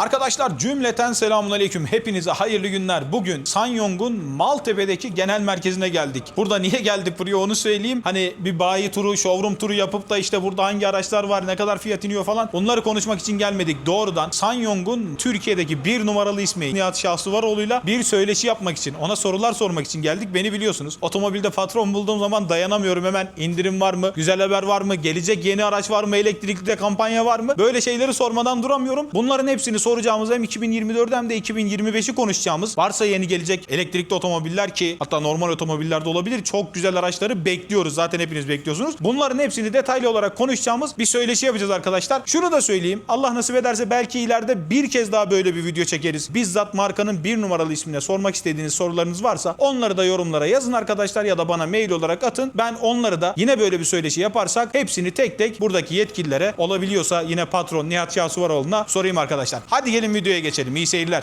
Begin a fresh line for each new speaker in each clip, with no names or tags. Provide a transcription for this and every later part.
Arkadaşlar cümleten selamun aleyküm. Hepinize hayırlı günler. Bugün Sanyong'un Maltepe'deki genel merkezine geldik. Burada niye geldik buraya onu söyleyeyim. Hani bir bayi turu, showroom turu yapıp da işte burada hangi araçlar var, ne kadar fiyat iniyor falan. Bunları konuşmak için gelmedik. Doğrudan Sanyong'un Türkiye'deki bir numaralı ismi Nihat Şahsuvaroğlu'yla bir söyleşi yapmak için, ona sorular sormak için geldik. Beni biliyorsunuz. Otomobilde patron bulduğum zaman dayanamıyorum hemen. indirim var mı? Güzel haber var mı? Gelecek yeni araç var mı? Elektrikli kampanya var mı? Böyle şeyleri sormadan duramıyorum. Bunların hepsini soracağımız hem 2024'de hem de 2025'i konuşacağımız varsa yeni gelecek elektrikli otomobiller ki hatta normal otomobillerde olabilir. Çok güzel araçları bekliyoruz. Zaten hepiniz bekliyorsunuz. Bunların hepsini detaylı olarak konuşacağımız bir söyleşi yapacağız arkadaşlar. Şunu da söyleyeyim. Allah nasip ederse belki ileride bir kez daha böyle bir video çekeriz. Bizzat markanın bir numaralı ismine sormak istediğiniz sorularınız varsa onları da yorumlara yazın arkadaşlar ya da bana mail olarak atın. Ben onları da yine böyle bir söyleşi yaparsak hepsini tek tek buradaki yetkililere olabiliyorsa yine patron Nihat Şahsuvaroğlu'na sorayım arkadaşlar. Hadi gelin videoya geçelim. İyi seyirler.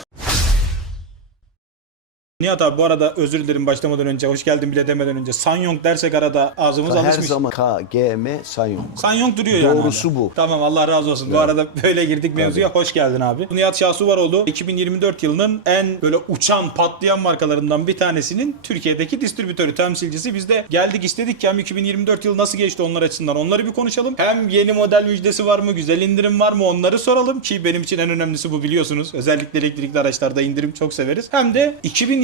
Nihat abi bu arada özür dilerim başlamadan önce hoş geldin bile demeden önce Sanyong dersek arada ağzımız
Her
alışmış.
zaman K, G, M, Sanyong.
Sanyong duruyor yani.
Doğrusu
hala.
bu.
Tamam Allah razı olsun. Bu arada böyle girdik mevzuya hoş geldin abi. Nihat Şahsuvaroğlu 2024 yılının en böyle uçan patlayan markalarından bir tanesinin Türkiye'deki distribütörü temsilcisi. Biz de geldik istedik ki hem 2024 yılı nasıl geçti onlar açısından onları bir konuşalım. Hem yeni model müjdesi var mı güzel indirim var mı onları soralım ki benim için en önemlisi bu biliyorsunuz. Özellikle elektrikli araçlarda indirim çok severiz. Hem de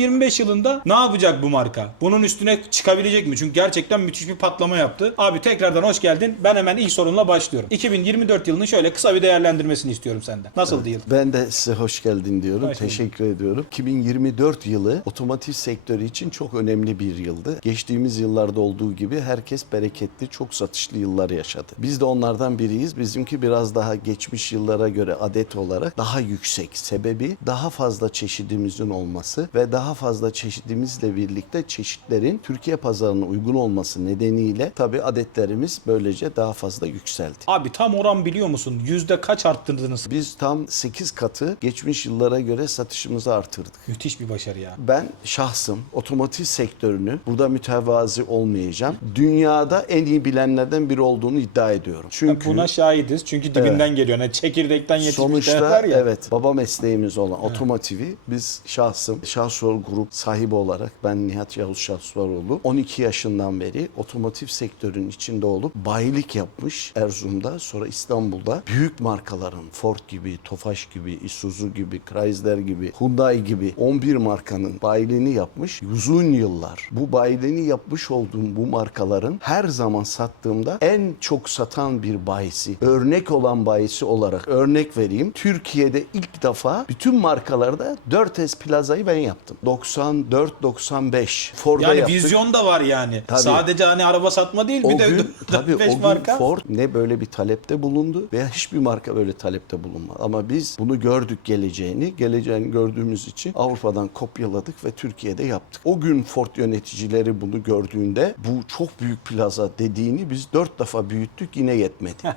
2025 yılında ne yapacak bu marka? Bunun üstüne çıkabilecek mi? Çünkü gerçekten müthiş bir patlama yaptı. Abi tekrardan hoş geldin. Ben hemen ilk sorunla başlıyorum. 2024 yılını şöyle kısa bir değerlendirmesini istiyorum senden. Nasıldı yıl?
Ben de size hoş geldin diyorum.
Hoş bulduk.
Teşekkür ediyorum. 2024 yılı otomotiv sektörü için çok önemli bir yıldı. Geçtiğimiz yıllarda olduğu gibi herkes bereketli, çok satışlı yıllar yaşadı. Biz de onlardan biriyiz. Bizimki biraz daha geçmiş yıllara göre adet olarak daha yüksek. Sebebi daha fazla çeşidimizin olması ve daha fazla çeşidimizle birlikte çeşitlerin Türkiye pazarına uygun olması nedeniyle tabii adetlerimiz böylece daha fazla yükseldi.
Abi tam oran biliyor musun? Yüzde kaç arttırdınız?
Biz tam 8 katı geçmiş yıllara göre satışımızı artırdık.
Müthiş bir başarı ya.
Ben şahsım otomotiv sektörünü burada mütevazi olmayacağım. Dünyada en iyi bilenlerden biri olduğunu iddia ediyorum. Çünkü
Buna şahidiz. Çünkü dibinden geliyor. Yani çekirdekten yetişmiş
sonuçta
ya.
evet baba mesleğimiz olan otomotivi biz şahsım Şahsuvar Grup sahibi olarak ben Nihat Yavuz Şahsuvaroğlu 12 yaşından beri otomotiv sektörünün içinde olup bayilik yapmış Erzurum'da sonra İstanbul'da büyük markaların Ford gibi, Tofaş gibi, Isuzu gibi, Chrysler gibi, Hyundai gibi 11 markanın bayiliğini yapmış uzun yıllar. Bu bayiliğini yapmış olduğum bu markaların her zaman sattığımda en çok satan bir bayisi, örnek olan bayisi olarak örnek vereyim. Türkiye'de ilk defa bütün markalarda 4S Plaza'yı ben yaptım. 94-95 Ford'a
Yani
yaptık.
vizyon da var yani.
Tabii.
Sadece hani araba satma değil bir
O
de
gün, tabii o
5
gün
marka.
Ford ne böyle bir talepte bulundu veya hiçbir marka böyle talepte bulunmadı. Ama biz bunu gördük geleceğini, geleceğini gördüğümüz için Avrupa'dan kopyaladık ve Türkiye'de yaptık. O gün Ford yöneticileri bunu gördüğünde bu çok büyük plaza dediğini biz dört defa büyüttük yine yetmedi.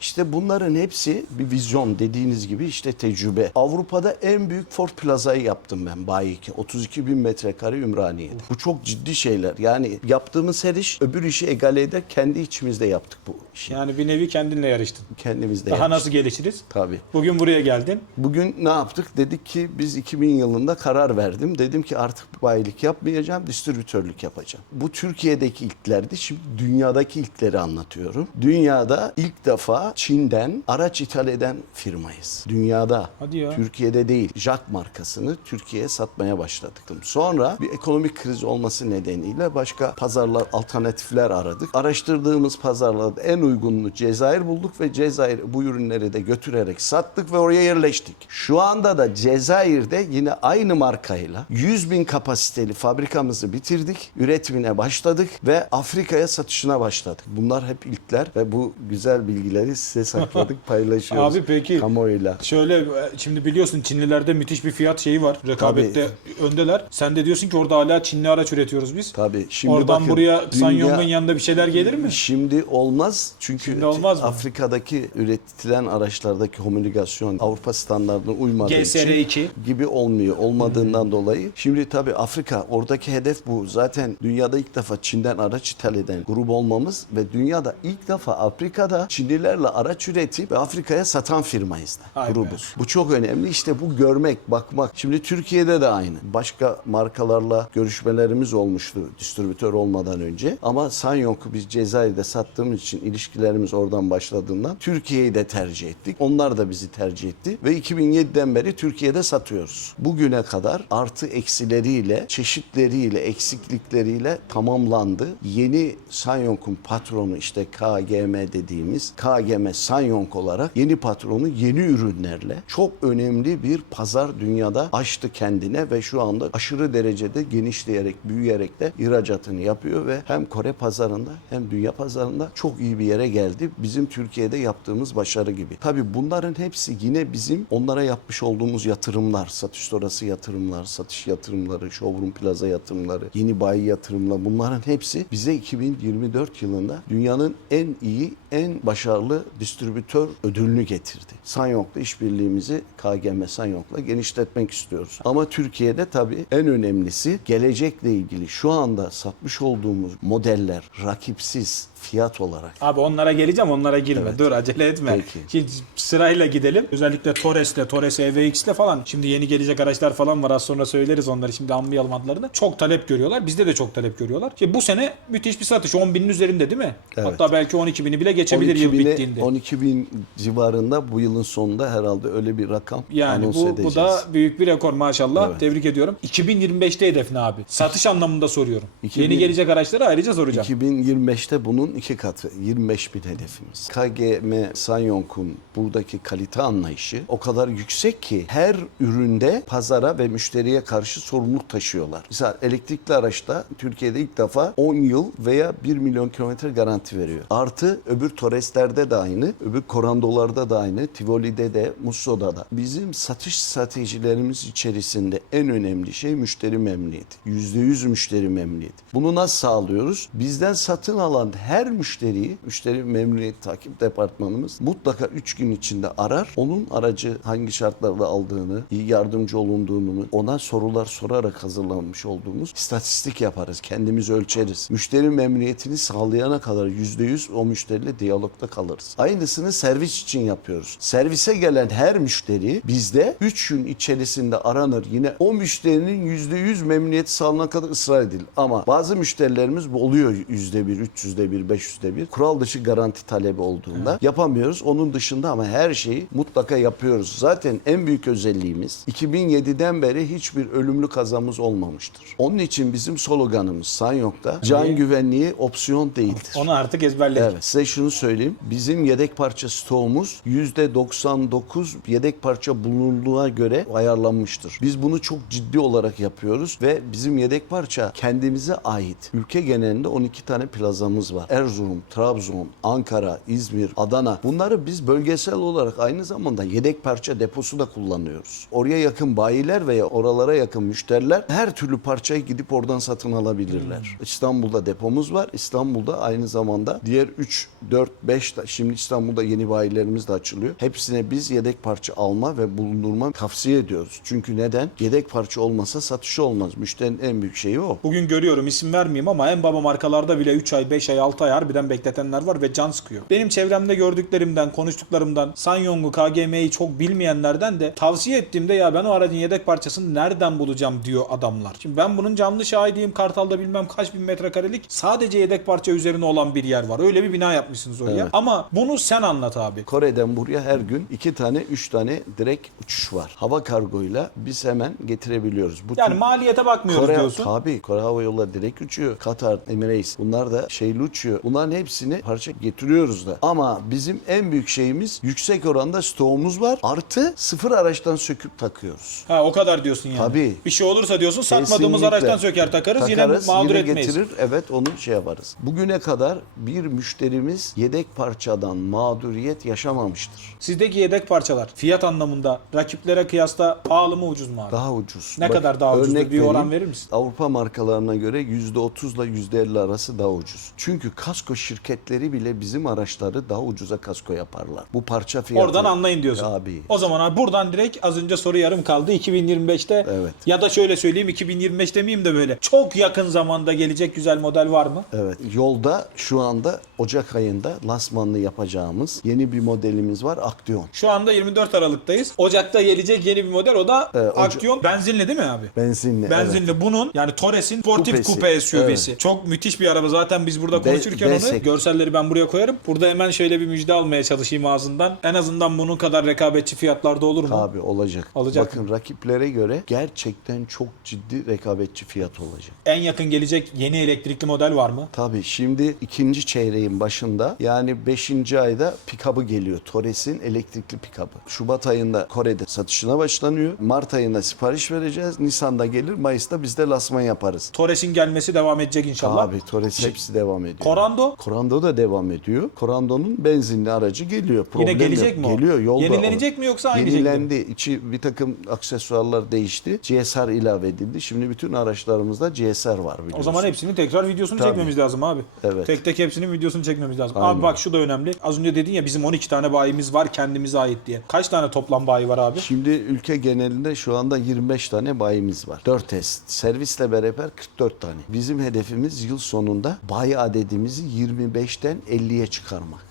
işte bunların hepsi bir vizyon dediğiniz gibi işte tecrübe. Avrupa'da en büyük Ford plazayı yaptım ben Bayiki. 32 bin metrekare Ümraniye'de. Bu çok ciddi şeyler. Yani yaptığımız her iş öbür işi egale eder. Kendi içimizde yaptık bu işi.
Yani bir nevi kendinle yarıştın.
Kendimizde
Daha
yaptık.
nasıl gelişiriz?
Tabii.
Bugün buraya geldin.
Bugün ne yaptık? Dedik ki biz 2000 yılında karar verdim. Dedim ki artık bayilik yapmayacağım, distribütörlük yapacağım. Bu Türkiye'deki ilklerdi. Şimdi dünyadaki ilkleri anlatıyorum. Dünyada ilk defa Çin'den araç ithal eden firmayız. Dünyada.
Hadi ya.
Türkiye'de değil. Jack markasını Türkiye'ye satmaya başladık. Sonra bir ekonomik kriz olması nedeniyle başka pazarlar, alternatifler aradık. Araştırdığımız pazarlarda en uygununu Cezayir bulduk ve Cezayir bu ürünleri de götürerek sattık ve oraya yerleştik. Şu anda da Cezayir'de yine aynı markayla 100 bin kapasiteli fabrikamızı bitirdik. Üretimine başladık ve Afrika'ya satışına başladık. Bunlar hep ilkler ve bu güzel bilgileri size sakladık, paylaşıyoruz.
Abi peki-
Kamuoyuyla.
Şöyle e, şimdi biliyorsun Çinlilerde müthiş bir fiyat şeyi var. Rekabette öndeler. Sen de diyorsun ki orada hala Çinli araç üretiyoruz biz.
Tabii. Şimdi
Oradan
bakın,
buraya Sanyong'un yanında bir şeyler gelir mi?
Şimdi olmaz çünkü
Şimdi olmaz mı?
Afrika'daki üretilen araçlardaki homologasyon Avrupa standartına uymadığı
GSR2.
için gibi olmuyor. Olmadığından dolayı. Şimdi tabii Afrika oradaki hedef bu. Zaten dünyada ilk defa Çin'den araç ithal eden grup olmamız ve dünyada ilk defa Afrika'da Çinlilerle araç üretip ve Afrika'ya satan firmayız da grubuz. Bu çok önemli. İşte bu görmek, bakmak. Şimdi Türkiye'de de aynı. Başka markalarla görüşmelerimiz olmuştu distribütör olmadan önce. Ama Sanyong'u biz Cezayir'de sattığımız için ilişkilerimiz oradan başladığından Türkiye'yi de tercih ettik. Onlar da bizi tercih etti ve 2007'den beri Türkiye'de satıyoruz. Bugüne kadar artı eksileriyle, çeşitleriyle, eksiklikleriyle tamamlandı. Yeni Sanyong'un patronu işte KGM dediğimiz KGM Sanyong olarak yeni patronu yeni ürünlerle çok önemli bir pazar dünyada açtı kendine ve şu anda aşırı derecede genişleyerek, büyüyerek de ihracatını yapıyor ve hem Kore pazarında hem dünya pazarında çok iyi bir yere geldi. Bizim Türkiye'de yaptığımız başarı gibi. Tabii bunların hepsi yine bizim onlara yapmış olduğumuz yatırımlar, satış sonrası yatırımlar, satış yatırımları, showroom plaza yatırımları, yeni bayi yatırımlar bunların hepsi bize 2024 yılında dünyanın en iyi, en başarılı distribütör ödülünü getirdi. Sanyong'la işbirliğimizi KGM Sanyong'la genişletmek istiyoruz. Ama Türkiye'de tabii en önemlisi gelecekle ilgili şu anda satmış olduğumuz modeller rakipsiz fiyat olarak
Abi onlara geleceğim onlara girme. Dur acele etme.
Peki.
Şimdi sırayla gidelim. Özellikle Torres'te, Torres EVX'te falan. Şimdi yeni gelecek araçlar falan var. Az sonra söyleriz onları. Şimdi anmayalım adlarını. Çok talep görüyorlar. Bizde de çok talep görüyorlar. Şimdi bu sene müthiş bir satış. 10 binin üzerinde değil mi?
Evet.
Hatta belki 12 bini bile geçebilir yıl
12 bine-
bittiğinde.
12 bin civarında bu yılın sonunda herhalde öyle bir rakam
Yani bu,
edeceğiz.
bu da büyük bir rekor maşallah.
Evet.
Tebrik ediyorum. 2025'te hedef ne abi? Satış anlamında soruyorum.
2000
Yeni gelecek araçları ayrıca soracağım.
2025'te bunun iki katı 25 bin hedefimiz. KGM Sanyong'un buradaki kalite anlayışı o kadar yüksek ki her üründe pazara ve müşteriye karşı sorumluluk taşıyorlar. Mesela elektrikli araçta Türkiye'de ilk defa 10 yıl veya 1 milyon kilometre garanti veriyor. Artı öbür Torres'lerde de aynı, öbür Corando'larda da aynı, Tivoli'de de, Musso'da da. Bizim satış stratejilerimiz içerisinde en önemli şey müşteri memnuniyeti. %100 müşteri memnuniyeti. Bunu nasıl sağlıyoruz? Bizden satın alan her müşteriyi, müşteri memnuniyet takip departmanımız mutlaka 3 gün içinde arar. Onun aracı hangi şartlarda aldığını, yardımcı olunduğunu, ona sorular sorarak hazırlanmış olduğumuz istatistik yaparız. Kendimiz ölçeriz. Müşteri memnuniyetini sağlayana kadar %100 o müşteriyle diyalogda kalırız. Aynısını servis için yapıyoruz. Servise gelen her müşteri bizde 3 gün içerisinde aranır. Yine o müşterinin %100 memnuniyeti sağlanana kadar ısrar edilir. Ama bazı müşterilerimiz bu oluyor %1, 300'de 1, 500'de 1. Kural dışı garanti talebi olduğunda yapamıyoruz. Onun dışında ama her şeyi mutlaka yapıyoruz. Zaten en büyük özelliğimiz 2007'den beri hiçbir ölümlü kazamız olmamıştır. Onun için bizim sloganımız Sanyok'ta can güvenliği opsiyon değildir.
Onu artık ezberledik.
Evet size şunu söyleyeyim. Bizim yedek parça stoğumuz %99 yedek parça bulunduğuna göre ayarlanmıştır. Biz bunu çok ciddi olarak yapıyoruz ve bizim yedek parça kendimize ait. Ülke genelinde 12 tane plazamız var. Erzurum, Trabzon, Ankara, İzmir, Adana. Bunları biz bölgesel olarak aynı zamanda yedek parça deposu da kullanıyoruz. Oraya yakın bayiler veya oralara yakın müşteriler her türlü parçayı gidip oradan satın alabilirler. İstanbul'da depomuz var. İstanbul'da aynı zamanda diğer 3, 4, 5 da şimdi İstanbul'da yeni bayilerimiz de açılıyor. Hepsine biz yedek parça alma ve bulundurma tavsiye ediyoruz. Çünkü neden? Yedek parça olmasa satışı olmaz. Müşterinin en büyük şeyi o.
Bugün görüyorum isim vermeyeyim ama en baba markalarda bile 3 ay, 5 ay, 6 ay harbiden bekletenler var ve can sıkıyor. Benim çevremde gördüklerimden, konuştuklarımdan, Sanyong'u, KGM'yi çok bilmeyenlerden de tavsiye ettiğimde ya ben o aracın yedek parçasını nereden bulacağım diyor adamlar. Şimdi ben bunun canlı şahidiyim. Kartal'da bilmem kaç bin metrekarelik sadece yedek parça üzerine olan bir yer var. Öyle bir bina yapmışsınız oraya.
Evet.
Ama bunu sen anlat abi.
Kore'den buraya her gün iki tane, üç tane direkt uçuş var. Hava kargoyla biz hemen getirebiliyoruz. Bu
Yani maliyete bakmıyoruz
Kore,
diyorsun.
Tabii Kore Hava Yolları direkt uçuyor. Katar, Emirates bunlar da şeyli uçuyor. Gerekiyor. Bunların hepsini parça getiriyoruz da. Ama bizim en büyük şeyimiz yüksek oranda stoğumuz var. Artı sıfır araçtan söküp takıyoruz.
Ha o kadar diyorsun yani.
Tabii.
Bir şey olursa diyorsun satmadığımız
Kesinlikle.
araçtan söker takarız, yine
Takarız,
mağdur
yine
etmeyiz.
getirir. Evet onu şey yaparız. Bugüne kadar bir müşterimiz yedek parçadan mağduriyet yaşamamıştır.
Sizdeki yedek parçalar fiyat anlamında rakiplere kıyasla pahalı mı ucuz mu abi?
Daha ucuz.
Ne kadar daha
örnek
Bir oran verir misin?
Avrupa markalarına göre %30 ile %50 arası daha ucuz. Çünkü kasko şirketleri bile bizim araçları daha ucuza kasko yaparlar. Bu parça fiyatı.
Oradan anlayın diyorsun.
Abi.
O zaman abi buradan direkt az önce soru yarım kaldı. 2025'te
Evet.
ya da şöyle söyleyeyim 2025 demeyeyim de böyle çok yakın zamanda gelecek güzel model var mı?
Evet. Yolda şu anda Ocak ayında lansmanını yapacağımız yeni bir modelimiz var. Aktyon.
Şu anda 24 Aralık'tayız. Ocak'ta gelecek yeni bir model o da
Ee,
Action benzinli değil mi abi?
Benzinli.
Benzinli bunun yani Torres'in sportif kupe SUV'si. Çok müthiş bir araba. Zaten biz burada
B- B
onu görselleri ben buraya koyarım. Burada hemen şöyle bir müjde almaya çalışayım ağzından. En azından bunun kadar rekabetçi fiyatlarda olur mu?
Abi olacak.
Olacak
Bakın rakiplere göre gerçekten çok ciddi rekabetçi fiyat olacak.
En yakın gelecek yeni elektrikli model var mı?
Tabii şimdi ikinci çeyreğin başında yani 5. ayda pikabı geliyor. Torres'in elektrikli pikabı. Şubat ayında Kore'de satışına başlanıyor. Mart ayında sipariş vereceğiz. Nisan'da gelir. Mayıs'ta biz de lasman yaparız.
Torres'in gelmesi devam edecek inşallah.
Abi Torres hepsi devam ediyor.
Corando
Corando da devam ediyor. Corando'nun benzinli aracı geliyor. Problem
yine gelecek
yok.
mi o?
Geliyor yolda.
Yenilenecek mi yoksa aynı şekilde?
Yenilendi. İçi bir takım aksesuarlar değişti. GSR ilave edildi. Şimdi bütün araçlarımızda GSR var biliyorsun.
O zaman hepsinin tekrar videosunu
Tabii.
çekmemiz lazım abi.
Evet.
Tek tek hepsinin videosunu çekmemiz lazım.
Aynen.
Abi bak şu da önemli. Az önce dedin ya bizim 12 tane bayimiz var kendimize ait diye. Kaç tane toplam bayi var abi?
Şimdi ülke genelinde şu anda 25 tane bayimiz var. 4 test. Servisle beraber 44 tane. Bizim hedefimiz yıl sonunda bayi adedimizi 25'ten 50'ye çıkarmak.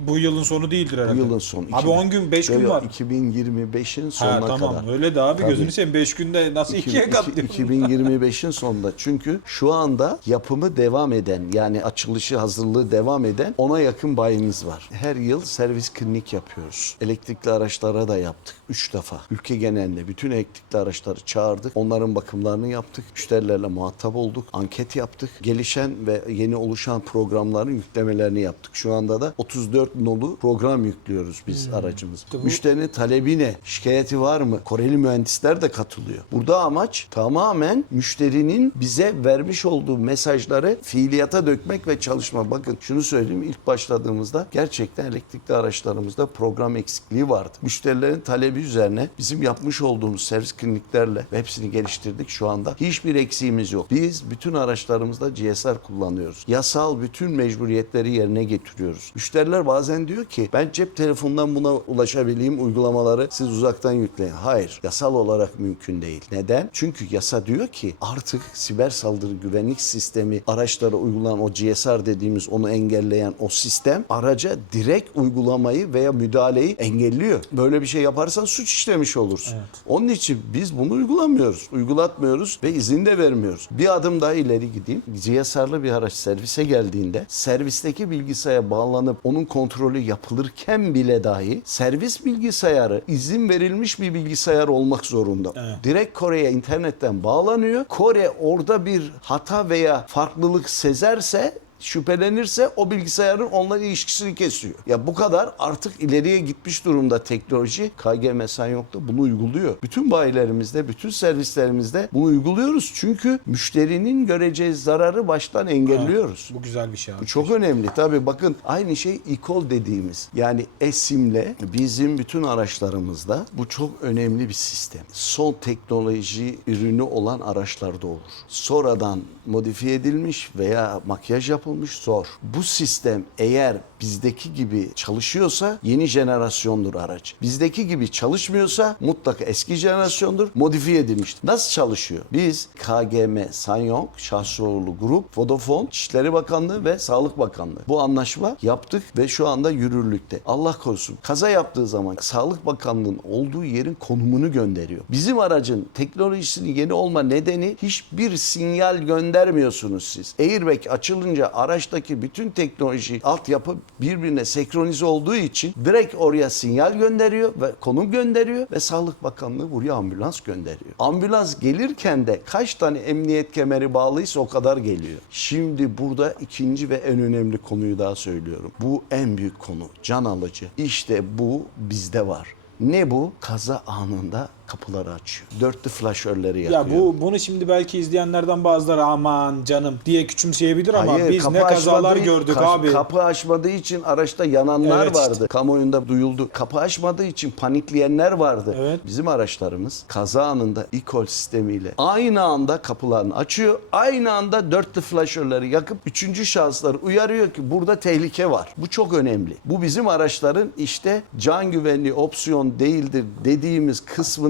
Bu yılın sonu değildir herhalde.
Bu yılın sonu.
Abi 10 gün 5 gün var.
2025'in sonuna
Ha tamam
kadar.
öyle de abi
Tabii.
gözünü seveyim 5 günde nasıl ikiye
İki-
katlıyorsun?
2025'in sonunda. Çünkü şu anda yapımı devam eden yani açılışı hazırlığı devam eden ona yakın bayimiz var. Her yıl servis klinik yapıyoruz. Elektrikli araçlara da yaptık 3 defa. Ülke genelinde bütün elektrikli araçları çağırdık. Onların bakımlarını yaptık. Müşterilerle muhatap olduk. Anket yaptık. Gelişen ve yeni oluşan programların yüklemelerini yaptık. Şu anda da 34 nolu program yüklüyoruz biz aracımız.
İşte bu-
Müşterinin talebi ne? Şikayeti var mı? Koreli mühendisler de katılıyor. Burada amaç tamamen müşterinin bize vermiş olduğu mesajları fiiliyata dökmek ve çalışma. Bakın şunu söyleyeyim ilk başladığımızda gerçekten elektrikli araçlarımızda program eksikliği vardı. Müşterilerin talebi üzerine bizim yapmış olduğumuz servis kliniklerle hepsini geliştirdik şu anda. Hiçbir eksiğimiz yok. Biz bütün araçlarımızda GSR kullanıyoruz. Yasal bütün mecburiyetleri yerine getiriyoruz. Müşteriler bazen diyor ki ben cep telefonundan buna ulaşabileyim uygulamaları siz uzaktan yükleyin. Hayır. Yasal olarak mümkün değil. Neden? Çünkü yasa diyor ki artık siber saldırı güvenlik sistemi araçlara uygulanan o GSR dediğimiz onu engelleyen o sistem araca direkt uygulamayı veya müdahaleyi engelliyor. Böyle bir şey yaparsan suç işlemiş olursun. Onun için biz bunu uygulamıyoruz. Uygulatmıyoruz ve izin de vermiyoruz. Bir adım daha ileri gideyim. GSR'lı bir araç servise geldiğinde servisteki bilgisayara bağlanıp onun kontrolü yapılırken bile dahi servis bilgisayarı izin verilmiş bir bilgisayar olmak zorunda.
Evet.
Direkt Kore'ye internetten bağlanıyor. Kore orada bir hata veya farklılık sezerse şüphelenirse o bilgisayarın onunla ilişkisini kesiyor. Ya bu kadar artık ileriye gitmiş durumda teknoloji. KGM Sanyok'ta bunu uyguluyor. Bütün bayilerimizde, bütün servislerimizde bunu uyguluyoruz. Çünkü müşterinin göreceği zararı baştan engelliyoruz.
Bu güzel bir şey abi.
Bu çok önemli. Tabii bakın aynı şey e dediğimiz. Yani eSIM'le bizim bütün araçlarımızda bu çok önemli bir sistem. Son teknoloji ürünü olan araçlarda olur. Sonradan modifiye edilmiş veya makyaj yapılmış zor. Bu sistem eğer bizdeki gibi çalışıyorsa yeni jenerasyondur araç. Bizdeki gibi çalışmıyorsa mutlaka eski jenerasyondur, modifiye edilmiştir. Nasıl çalışıyor? Biz KGM, Sanyong, Şahsoğlu Grup, Vodafone, İçişleri Bakanlığı ve Sağlık Bakanlığı bu anlaşma yaptık ve şu anda yürürlükte. Allah korusun kaza yaptığı zaman Sağlık Bakanlığı'nın olduğu yerin konumunu gönderiyor. Bizim aracın teknolojisinin yeni olma nedeni hiçbir sinyal göndermiyorsunuz siz. Airbag açılınca araçtaki bütün teknoloji, altyapı birbirine senkronize olduğu için direkt oraya sinyal gönderiyor ve konum gönderiyor ve Sağlık Bakanlığı buraya ambulans gönderiyor. Ambulans gelirken de kaç tane emniyet kemeri bağlıysa o kadar geliyor. Şimdi burada ikinci ve en önemli konuyu daha söylüyorum. Bu en büyük konu. Can alıcı. İşte bu bizde var. Ne bu? Kaza anında kapıları açıyor. Dörtlü flaşörleri yakıyor.
Ya bu bunu şimdi belki izleyenlerden bazıları aman canım diye küçümseyebilir ama
Hayır,
biz ne kazalar
açmadığı-
gördük
kaç-
abi.
Kapı açmadığı için araçta yananlar
Evet işte.
vardı. Kamuoyunda duyuldu. Kapı açmadığı için panikleyenler vardı.
Evet.
Bizim araçlarımız kaza anında e sistemiyle aynı anda kapılarını açıyor. Aynı anda dörtlü flaşörleri yakıp üçüncü şahısları uyarıyor ki burada tehlike var. Bu çok önemli. Bu bizim araçların işte can güvenliği opsiyon değildir dediğimiz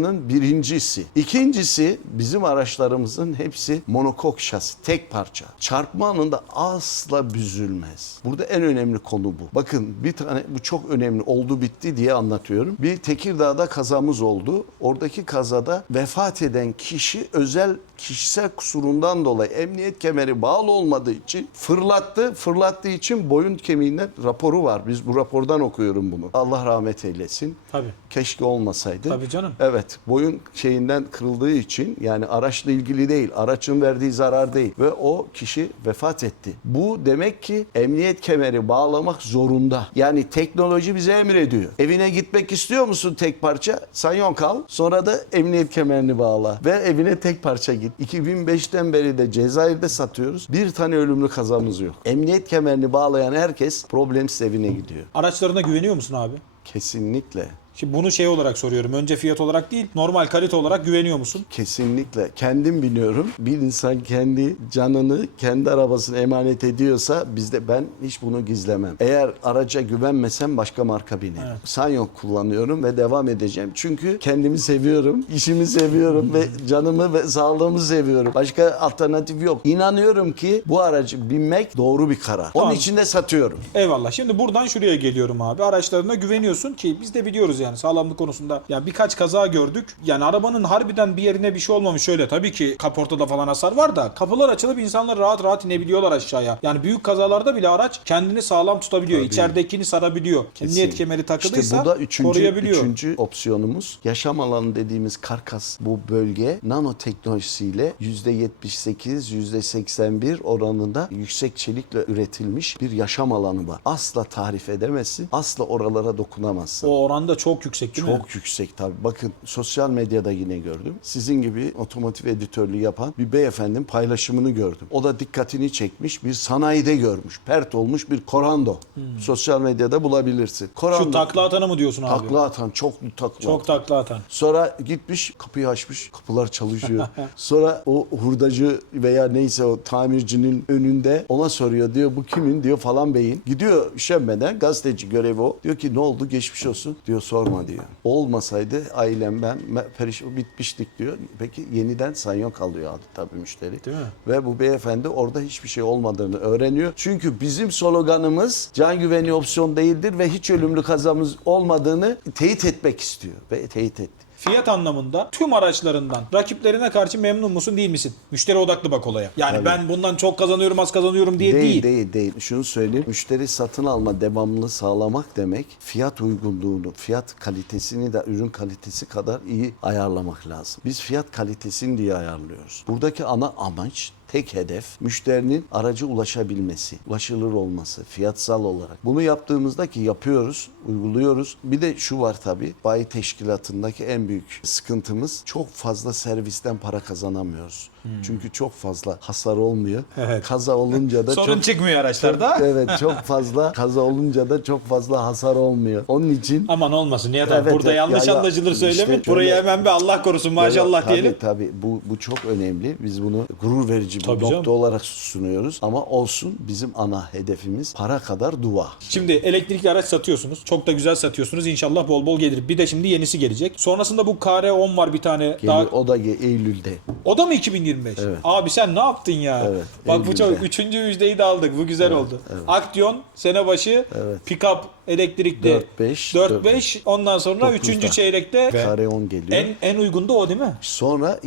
kısmının birincisi. İkincisi bizim araçlarımızın hepsi monokok şasi, tek parça. Çarpma anında asla büzülmez. Burada en önemli konu bu. Bakın bir tane bu çok önemli oldu bitti diye anlatıyorum. Bir Tekirdağ'da kazamız oldu. Oradaki kazada vefat eden kişi özel kişisel kusurundan dolayı emniyet kemeri bağlı olmadığı için fırlattı. Fırlattığı için boyun kemiğinden raporu var. Biz bu rapordan okuyorum bunu. Allah rahmet eylesin.
Tabii.
Keşke olmasaydı.
Tabii canım.
Evet. Boyun şeyinden kırıldığı için yani araçla ilgili değil. Araçın verdiği zarar değil. Ve o kişi vefat etti. Bu demek ki emniyet kemeri bağlamak zorunda. Yani teknoloji bize emrediyor. Evine gitmek istiyor musun tek parça? Sanyon kal. Sonra da emniyet kemerini bağla. Ve evine tek parça git. 2005'ten beri de Cezayir'de satıyoruz. Bir tane ölümlü kazamız yok. Emniyet kemerini bağlayan herkes problemsiz evine gidiyor.
Araçlarına güveniyor musun abi?
Kesinlikle.
Şimdi bunu şey olarak soruyorum. Önce fiyat olarak değil, normal kalite olarak güveniyor musun?
Kesinlikle. Kendim biliyorum. Bir insan kendi canını kendi arabasına emanet ediyorsa bizde ben hiç bunu gizlemem. Eğer araca güvenmesem başka marka binerim. Sanyo kullanıyorum ve devam edeceğim. Çünkü kendimi seviyorum, işimi seviyorum ve canımı ve sağlığımı seviyorum. Başka alternatif yok. İnanıyorum ki bu aracı binmek doğru bir karar. Onun
Tamam.
için de satıyorum.
Eyvallah. Şimdi buradan şuraya geliyorum abi. Araçlarına güveniyorsun ki biz de biliyoruz yani sağlamlık konusunda. Ya birkaç kaza gördük. Yani arabanın harbiden bir yerine bir şey olmamış. Şöyle tabii ki kaportada falan hasar var da kapılar açılıp insanlar rahat rahat inebiliyorlar aşağıya. Yani büyük kazalarda bile araç kendini sağlam tutabiliyor. İçeridekini sarabiliyor. Emniyet kemeri takılıysa
İşte bu da üçüncü,
koruyabiliyor.
üçüncü opsiyonumuz. Yaşam alanı dediğimiz karkas bu bölge nanoteknolojisiyle %78, %81 oranında yüksek çelikle üretilmiş bir yaşam alanı var. Asla tarif edemezsin. Asla oralara dokunamazsın.
O oranda çok yüksek değil mi?
Çok yüksek tabii. Bakın sosyal medyada yine gördüm. Sizin gibi otomotiv editörlüğü yapan bir beyefendinin paylaşımını gördüm. O da dikkatini çekmiş. Bir sanayide görmüş. Pert olmuş bir korando. Sosyal medyada bulabilirsin. Korando.
Hmm. Şu takla atanı mı diyorsun abi?
Takla atan, çok takla
Çok
atan.
takla atan.
Sonra gitmiş kapıyı açmış kapılar çalışıyor. Sonra o hurdacı veya neyse o tamircinin önünde ona soruyor diyor bu kimin diyor falan beyin. Gidiyor üşenmeden gazeteci görevi o. Diyor ki ne oldu geçmiş olsun diyor sorma diyor. Olmasaydı ailem ben perişan bitmiştik diyor. Peki yeniden sanyon kalıyor adı tabii müşteri.
Değil mi?
Ve bu beyefendi orada hiçbir şey olmadığını öğreniyor. Çünkü bizim sloganımız can güvenliği opsiyon değildir ve hiç ölümlü kazamız olmadığını teyit etmek istiyor. Ve teyit etti.
Fiyat anlamında tüm araçlarından rakiplerine karşı memnun musun değil misin? Müşteri odaklı bak olaya. Yani ben bundan çok kazanıyorum az kazanıyorum diye
Değil,
değil.
değil, değil. Şunu söyleyeyim. Müşteri satın alma devamlılığı sağlamak demek fiyat uygunluğunu, fiyat kalitesini de ürün kalitesi kadar iyi ayarlamak lazım. Biz fiyat kalitesini diye ayarlıyoruz. Buradaki ana amaç Tek hedef müşterinin aracı ulaşabilmesi, ulaşılır olması, fiyatsal olarak. Bunu yaptığımızda ki yapıyoruz, uyguluyoruz. Bir de şu var tabii, bayi teşkilatındaki en büyük sıkıntımız çok fazla servisten para kazanamıyoruz. Çünkü çok fazla hasar olmuyor.
Hmm. Evet.
Kaza olunca da
Sorun
çok
çıkmıyor araçlarda.
Evet çok fazla kaza olunca da çok fazla hasar olmuyor. Onun için
Aman olmasın abi
Evet,
burada
evet.
yanlış
Ya, ya,
anlaşılır
işte
söyleme. Burayı hemen bir Allah korusun maşallah
tabii,
diyelim.
Tabii bu, bu çok önemli. Biz bunu gurur verici bir
Tabii
nokta
canım.
olarak sunuyoruz. Ama olsun bizim ana hedefimiz para kadar dua.
Şimdi elektrikli araç satıyorsunuz. Çok da güzel satıyorsunuz. İnşallah bol bol gelir. Bir de şimdi yenisi gelecek. Sonrasında bu KR10 var bir tane.
Gelir,
Daha...
O da Eylül'de.
O da mı 2025?
Evet.
Abi sen ne yaptın ya?
Evet,
Bak bu çok üçüncü müjdeyi de aldık. Bu güzel oldu. Aktyon sene başı
Evet.
pick-up elektrikli
4-5,
4-5 ondan sonra
Dokuzda.
3. çeyrekte
Kare 10 geliyor.
en, en uygun da o değil mi?
Sonra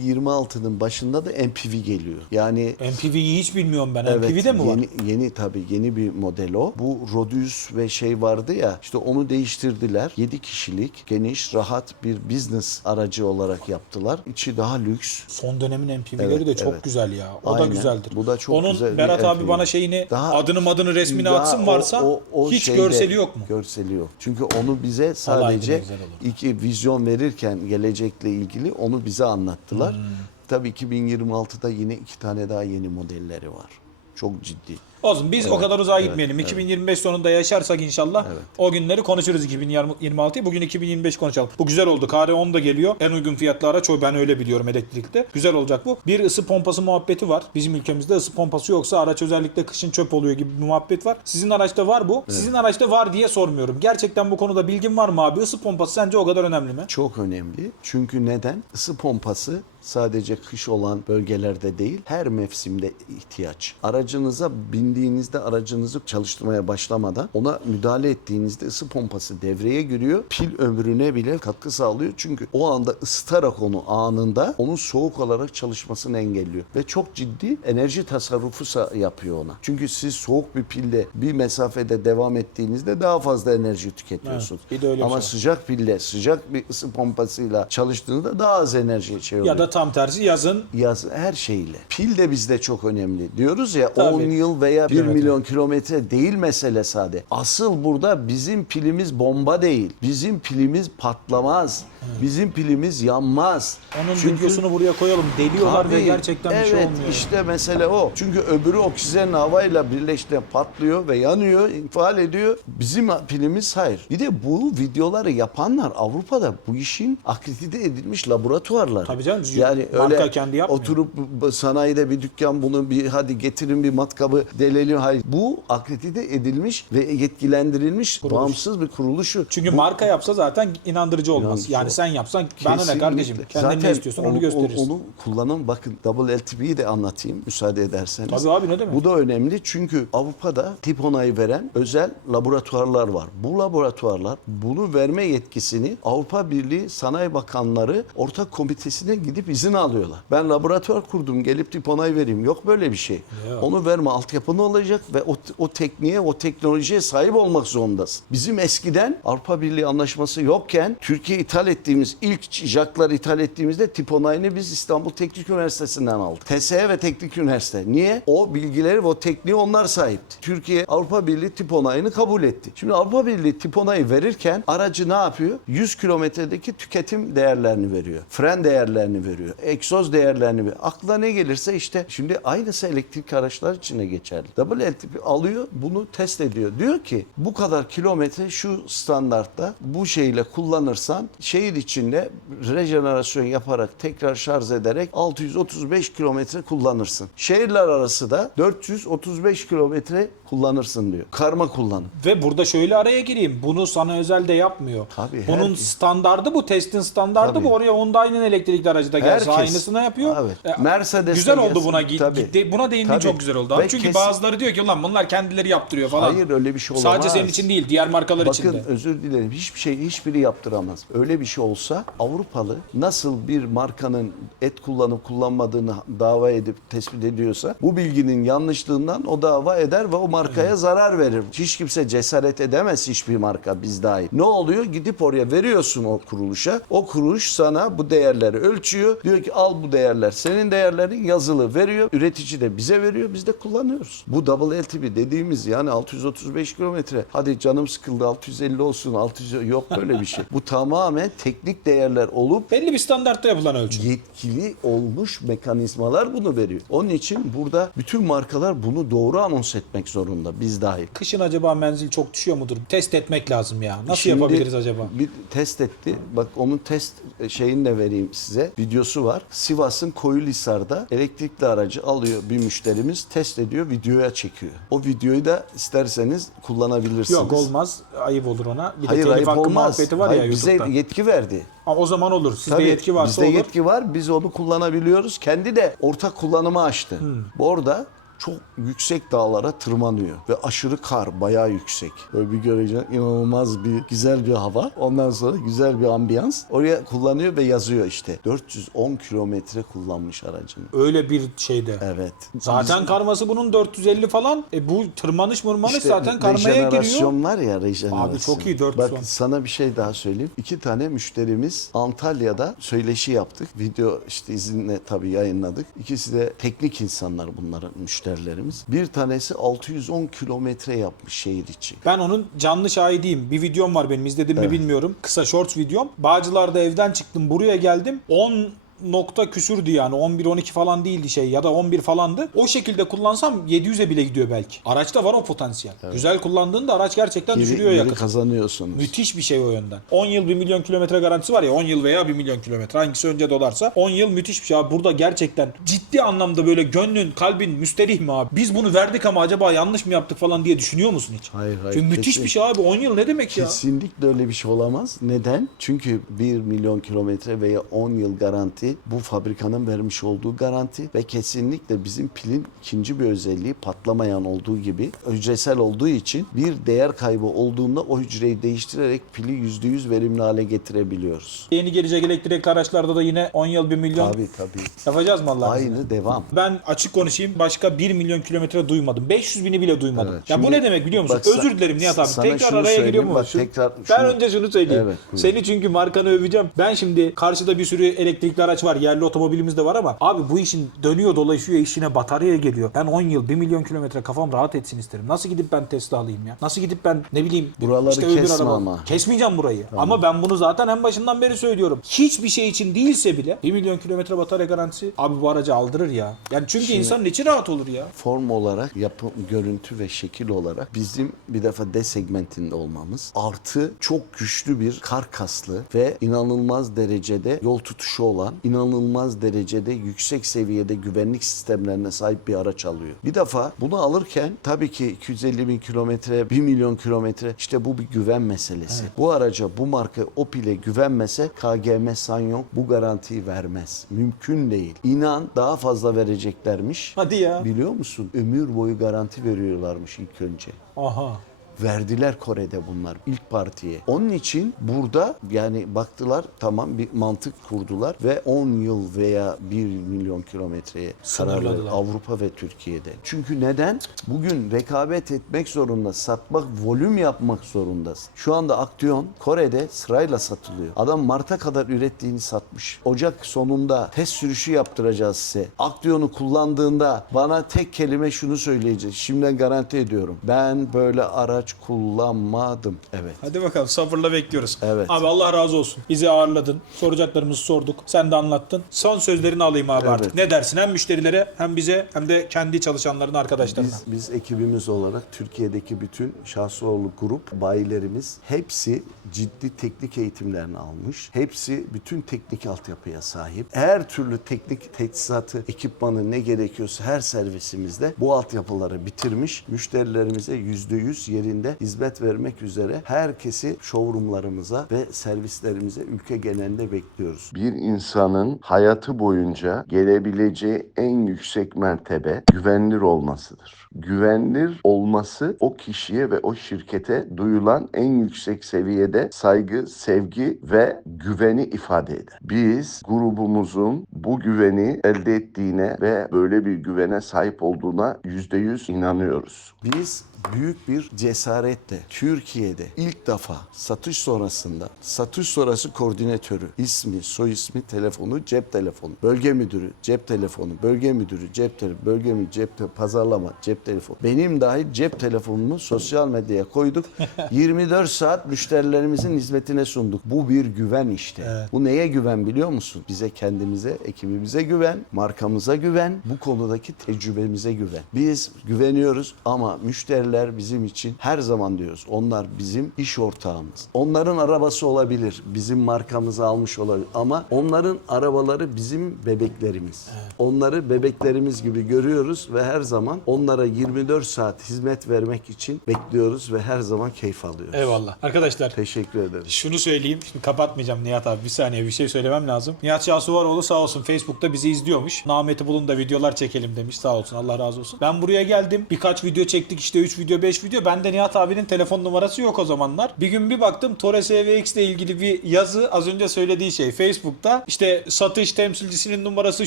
2026'nın başında da MPV geliyor. Yani
MPV'yi hiç bilmiyorum ben.
Evet,
MPV'de mi var?
yeni, Yeni tabii yeni bir model o. Bu Rodius ve şey vardı ya işte onu değiştirdiler. 7 kişilik geniş rahat bir business aracı olarak yaptılar. İçi daha lüks.
Son dönemin MPV'leri
Evet,
de çok
evet.
güzel ya. O da
Aynen.
güzeldir.
Bu da çok
Onun
güzel bir
Berat abi
MPV.
bana şeyini
Daha-
adını madını resmini
Daha
atsın
o-
varsa
o- o
hiç
şeyde-
görseli yok mu?
Görseli yok. Çünkü onu bize sadece iki vizyon verirken gelecekle ilgili onu bize anlattılar.
Hmm.
Tabii 2026'da yine iki tane daha yeni modelleri var. Çok ciddi.
Olsun biz o kadar uzağa gitmeyelim. 2025 sonunda yaşarsak inşallah o günleri konuşuruz 2026'yı. Bugün 2025 konuşalım. Bu güzel oldu. KR10 da geliyor. En uygun fiyatlı araç o. Ben öyle biliyorum elektrikte. Güzel olacak bu. Bir ısı pompası muhabbeti var. Bizim ülkemizde ısı pompası yoksa araç özellikle kışın çöp oluyor gibi bir muhabbet var. Sizin araçta var bu. Sizin araçta var diye sormuyorum. Gerçekten bu konuda bilgin var mı abi? Isı pompası sence o kadar önemli mi?
Çok önemli. Çünkü neden? Isı pompası sadece kış olan bölgelerde değil, her mevsimde ihtiyaç. Aracınıza bindiğinizde aracınızı çalıştırmaya başlamadan ona müdahale ettiğinizde ısı pompası devreye giriyor. Pil ömrüne bile katkı sağlıyor. Çünkü o anda ısıtarak onu anında onun soğuk olarak çalışmasını engelliyor. Ve çok ciddi enerji tasarrufu sa- yapıyor ona. Çünkü siz soğuk bir pille bir mesafede devam ettiğinizde daha fazla enerji tüketiyorsunuz.
Evet, bir de öyle bir
Ama
şey
sıcak pille, sıcak bir ısı pompasıyla çalıştığınızda daha az enerji şey oluyor.
Ya da tam tersi yazın
Yaz her şeyle. Pil de bizde çok önemli. Diyoruz ya
Tabii.
10 yıl veya 1
Kilometre.
milyon kilometre değil mesele sade. Asıl burada bizim pilimiz bomba değil. Bizim pilimiz patlamaz. Bizim pilimiz yanmaz.
onun
Çünkü-
videosunu buraya koyalım. Deliyorlar ve
Tabii.
gerçekten bir
evet,
şey olmuyor.
işte mesele o. Çünkü öbürü oksijen havayla birleşte patlıyor ve yanıyor, infial ediyor. Bizim pilimiz hayır. Bir de bu videoları yapanlar Avrupa'da bu işin akredite edilmiş laboratuvarlar.
Tabii canım,
Yani
marka
öyle
kendi yapmıyor.
oturup sanayide bir dükkan bunu bir hadi getirin bir matkabı delelim. Hayır. Bu akredite edilmiş ve yetkilendirilmiş bağımsız bir kuruluşu.
Çünkü
Bu-
marka yapsa zaten inandırıcı olmaz.
İnandırıcı
yani sen yapsan bana ne kardeşim? Kendin
Zaten
ne istiyorsan onu, gösterirsin.
Onu kullanan bakın double LTB'yi de anlatayım müsaade ederseniz.
Tabii abi, ne demek?
Bu da önemli çünkü Avrupa'da tip onayı veren özel laboratuvarlar var. Bu laboratuvarlar bunu verme yetkisini Avrupa Birliği Sanayi Bakanları Ortak Komitesi'ne gidip izin alıyorlar. Ben laboratuvar kurdum gelip tip onay vereyim. Yok böyle bir şey.
Yok.
Onu verme altyapını olacak ve o, o tekniğe o teknolojiye sahip olmak zorundasın. Bizim eskiden Avrupa Birliği anlaşması yokken Türkiye ithal ettiğimiz ilk jacklar ithal ettiğimizde tip onayını biz İstanbul Teknik Üniversitesi'nden aldık. TSE ve Teknik Üniversite. Niye? O bilgileri ve o tekniği onlar sahipti. Türkiye Avrupa Birliği tip onayını kabul etti. Şimdi Avrupa Birliği tip onayı verirken aracı ne yapıyor? 100 kilometredeki tüketim değerlerini veriyor. Fren değerlerini veriyor. Egzoz değerlerini veriyor. Aklına ne gelirse işte şimdi aynısı elektrikli araçlar için de geçerli. WLTP alıyor bunu test ediyor. Diyor ki bu kadar kilometre şu standartta bu şeyle kullanırsan şehir içinde rejenerasyon yaparak tekrar şarj ederek 635 kilometre kullanırsın. Şehirler arası da 435 kilometre kullanırsın diyor. Karma kullanım.
Ve burada şöyle araya gireyim. Bunu sana özel de yapmıyor.
Tabii,
Bunun
herkes-
standardı bu. Testin standardı
Tabii.
bu. Oraya Hyundai'nin elektrikli aracı da gelse
Herkes.
aynısını yapıyor.
Evet.
E,
Mercedes de
Güzel oldu buna.
Tabii.
gitti. Buna değindin
Tabii.
çok güzel oldu.
Ve
Çünkü
kesin-
bazıları diyor ki ulan bunlar kendileri yaptırıyor falan.
Hayır öyle bir şey olamaz.
Sadece senin için değil, diğer markalar için
Bakın
de.
özür dilerim hiçbir şey hiçbiri yaptıramaz. Öyle bir şey olsa Avrupalı nasıl bir markanın et kullanıp kullanmadığını dava edip tespit ediyorsa bu bilginin yanlışlığından o dava eder ve o markaya zarar verir. Hiç kimse cesaret edemez hiçbir marka biz dahil. Ne oluyor? Gidip oraya veriyorsun o kuruluşa. O kuruluş sana bu değerleri ölçüyor. Diyor ki al bu değerler senin değerlerin yazılı veriyor. Üretici de bize veriyor. Biz de kullanıyoruz. Bu double LTB dediğimiz yani 635 kilometre. Hadi canım sıkıldı 650 olsun 600 yok böyle bir şey. Bu tamamen teknik değerler olup
Belli bir standartta yapılan ölçü.
yetkili olmuş mekanizmalar bunu veriyor. Onun için burada bütün markalar bunu doğru anons etmek zorunda biz dahil.
Kışın acaba menzil çok düşüyor mudur? Test etmek lazım ya. Nasıl
Şimdi
yapabiliriz acaba?
Bir test etti. Bak onun test şeyini de vereyim size. Videosu var. Sivas'ın Koyulisar'da elektrikli aracı alıyor bir müşterimiz. Test ediyor. Videoya çekiyor. O videoyu da isterseniz kullanabilirsiniz.
Yok olmaz. Ayıp olur ona. Bir de
Hayır
telif
ayıp
hakkı
olmaz.
muhabbeti var
Hayır,
ya
bize
YouTube'da.
yetki verdi.
Ha, o zaman olur. Sizde yetki varsa
bizde
olur.
yetki var. Biz onu kullanabiliyoruz. Kendi de ortak kullanıma açtı.
Hmm.
Orada çok yüksek dağlara tırmanıyor ve aşırı kar bayağı yüksek. Böyle bir göreceğin inanılmaz bir güzel bir hava. Ondan sonra güzel bir ambiyans. Oraya kullanıyor ve yazıyor işte. 410 kilometre kullanmış aracını.
Öyle bir şeyde.
Evet.
Zaten karması bunun 450 falan. E bu tırmanış mırmanış
İşte
zaten karmaya giriyor.
rejenerasyon var ya rejenerasyon.
Abi çok iyi, 410.
Bak sana bir şey daha söyleyeyim. İki tane müşterimiz Antalya'da söyleşi yaptık. Video işte izinle tabii yayınladık. İkisi de teknik insanlar bunların müşterilerimiz. Bir tanesi 610 kilometre yapmış şehir içi.
Ben onun canlı şahidiyim. Bir videom var benim izledim mi bilmiyorum. Kısa shorts videom. Bağcılar'da evden çıktım buraya geldim. 10 nokta küsürdü yani 11-12 falan değildi şey ya da 11 falandı. O şekilde kullansam 700'e bile gidiyor belki. Araçta var o potansiyel. Güzel kullandığında araç gerçekten
Geri,
düşürüyor yakıt.
kazanıyorsunuz.
Müthiş bir şey o yönden. 10 yıl 1 milyon kilometre garantisi var ya 10 yıl veya 1 milyon kilometre hangisi önce dolarsa 10 yıl müthiş bir şey abi. Burada gerçekten ciddi anlamda böyle gönlün kalbin müsterih mi abi? Biz bunu verdik ama acaba yanlış mı yaptık falan diye düşünüyor musun hiç?
Hayır, hayır,
Çünkü müthiş bir şey abi 10 yıl ne demek ya?
Kesinlikle öyle bir şey olamaz. Neden? Çünkü 1 milyon kilometre veya 10 yıl garanti bu fabrikanın vermiş olduğu garanti ve kesinlikle bizim pilin ikinci bir özelliği patlamayan olduğu gibi hücresel olduğu için bir değer kaybı olduğunda o hücreyi değiştirerek pili %100 verimli hale getirebiliyoruz.
Yeni gelecek elektrikli araçlarda da yine 10 yıl 1 milyon
Tabii tabii.
yapacağız mı Allah'ın izniyle?
Aynı devam.
Ben açık konuşayım başka 1 milyon kilometre duymadım. 500 bini bile duymadım.
Evet.
Ya bu ne demek biliyor musun?
bak
Özür dilerim Nihat abi. Tekrar araya giriyor mu?
tekrar
ben
şunu-
önce şunu söyleyeyim.
Evet, buyur.
Seni çünkü markanı öveceğim. Ben şimdi karşıda bir sürü elektrikli araç var. Yerli otomobilimiz de var ama abi bu işin dönüyor dolaşıyor işine bataryaya geliyor. Ben 10 yıl 1 milyon kilometre kafam rahat etsin isterim. Nasıl gidip ben Tesla alayım ya? Nasıl gidip ben ne bileyim
Buraları
öbür
kesme
araba-
ama.
Kesmeyeceğim burayı. Ama ben bunu zaten en başından beri söylüyorum. Hiçbir şey için değilse bile 1 milyon kilometre batarya garantisi abi bu aracı aldırır ya. Yani çünkü insanın içi rahat olur ya.
form olarak, yapı, görüntü ve şekil olarak bizim bir defa D segmentinde olmamız artı çok güçlü bir karkaslı ve inanılmaz derecede yol tutuşu olan, inanılmaz derecede yüksek seviyede güvenlik sistemlerine sahip bir araç alıyor. Bir defa bunu alırken tabii ki 250 bin kilometre, 1 milyon kilometre işte bu bir güven meselesi. Bu araca bu marka Opel'e güvenmese KGM Sanyong bu garantiyi vermez. Mümkün değil. İnan daha fazla vereceklermiş.
Hadi ya.
Biliyor musun? Ömür boyu garanti veriyorlarmış ilk önce.
Aha.
Verdiler Kore'de bunlar ilk partiye. Onun için burada yani baktılar tamam bir mantık kurdular ve 10 yıl veya 1 milyon kilometreye
Sınırladılar.
Avrupa ve Türkiye'de. Çünkü neden? Bugün rekabet etmek zorunda, satmak, volüm yapmak zorundasın. Şu anda Aksiyon Kore'de sırayla satılıyor. Adam Mart'a kadar ürettiğini satmış. Ocak sonunda test sürüşü yaptıracağız size. Aksiyonu kullandığında bana tek kelime şunu söyleyecek. Şimdiden garanti ediyorum. Ben böyle araç kullanmadım. Evet.
Hadi bakalım sabırla bekliyoruz.
Evet.
Abi Allah razı olsun. Bizi ağırladın. Soracaklarımızı sorduk. Sen de anlattın. Son sözlerini alayım abi artık.
Evet.
Ne dersin hem müşterilere hem bize hem de kendi çalışanların arkadaşlarına.
Biz, biz ekibimiz olarak Türkiye'deki bütün Şahsuoğlu grup bayilerimiz hepsi ciddi teknik eğitimlerini almış. Hepsi bütün teknik altyapıya sahip. Her türlü teknik teçhizatı, ekipmanı ne gerekiyorsa her servisimizde bu altyapıları bitirmiş. Müşterilerimize yüzde yüz yerinde hizmet vermek üzere herkesi showroomlarımıza ve servislerimize ülke genelinde bekliyoruz.
bir insanın hayatı boyunca gelebileceği en yüksek mertebe güvenilir olmasıdır. Güvenilir olması o kişiye ve o şirkete duyulan en yüksek seviyede saygı, sevgi ve güveni ifade eder. Biz grubumuzun bu güveni elde ettiğine ve böyle bir güvene sahip olduğuna yüzde yüz inanıyoruz.
Biz büyük bir cesaretle Türkiye'de ilk defa satış sonrasında satış sonrası koordinatörü ismi, soy ismi, telefonu, cep telefonu, bölge müdürü, cep telefonu, bölge müdürü, cep telefonu, bölge müdürü, cep te- pazarlama, cep telefonu. Benim dahil cep telefonumu sosyal medyaya koyduk. 24 saat müşterilerimizin hizmetine sunduk. Bu bir güven işte. Bu neye güven biliyor musun? Bize kendimize, ekibimize güven, markamıza güven, bu konudaki tecrübemize güven. Biz güveniyoruz ama müşteriler dealerler bizim için her zaman diyoruz. Onlar bizim iş ortağımız. Onların arabası olabilir. Bizim markamızı almış olabilir. Ama onların arabaları bizim bebeklerimiz. Onları bebeklerimiz gibi görüyoruz ve her zaman onlara 24 saat hizmet vermek için bekliyoruz ve her zaman keyif alıyoruz.
Eyvallah. Arkadaşlar
Teşekkür ederiz.
Şunu söyleyeyim. Şimdi kapatmayacağım Nihat abi. Bir saniye bir şey söylemem lazım. Nihat Şahsuvaroğlu sağ olsun Facebook'ta bizi izliyormuş. Nameti bulun da videolar çekelim demiş. Sağ olsun. Allah razı olsun. Ben buraya geldim. Birkaç video çektik. işte 3 video 5 video. Bende Nihat abinin telefon numarası yok o zamanlar. Bir gün bir baktım Torres EVX ile ilgili bir yazı az önce söylediği şey Facebook'ta. İşte satış temsilcisinin numarası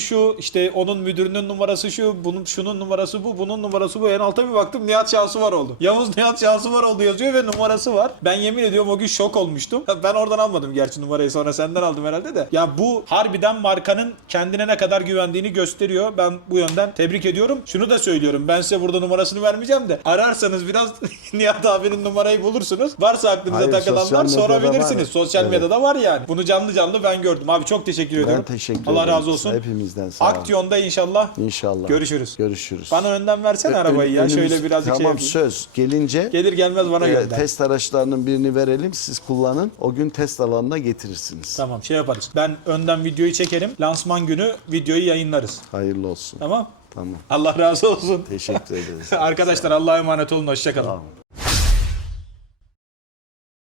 şu. işte onun müdürünün numarası şu. Bunun şunun numarası bu. Bunun numarası bu. En alta bir baktım Nihat Şahsuvaroğlu. Yavuz Nihat Şahsuvaroğlu yazıyor ve numarası var. Ben yemin ediyorum o gün şok olmuştum. Ben oradan almadım gerçi numarayı sonra senden aldım herhalde de. Ya bu harbiden markanın kendine ne kadar güvendiğini gösteriyor. Ben bu yönden tebrik ediyorum. Şunu da söylüyorum. Ben size burada numarasını vermeyeceğim de ararsanız biraz Nihat abinin numarayı bulursunuz. Varsa aklınıza
Hayır,
takılanlar
sosyal medyada
sorabilirsiniz.
var.
Sosyal
Evet.
medyada var yani. Bunu canlı canlı ben gördüm. Abi çok teşekkür ediyorum.
Ben teşekkür
Allah
ederim.
razı olsun.
Hepimizden sağ olun.
Aktiyon'da inşallah
İnşallah.
Görüşürüz.
Görüşürüz.
bana önden versene arabayı ya.
Önümüz-
Şöyle birazcık şey
Tamam
yapayım.
söz. Gelince
Gelir gelmez bana
e,
gönder.
test araçlarının birini verelim. Siz kullanın. O gün test alanına getirirsiniz.
Tamam şey yaparız. Ben önden videoyu çekerim. Lansman günü videoyu yayınlarız.
Hayırlı olsun.
Tamam.
Tamam.
Allah razı olsun.
Teşekkür ederiz.
Arkadaşlar Allah'a emanet olun. Hoşçakalın.
Tamam.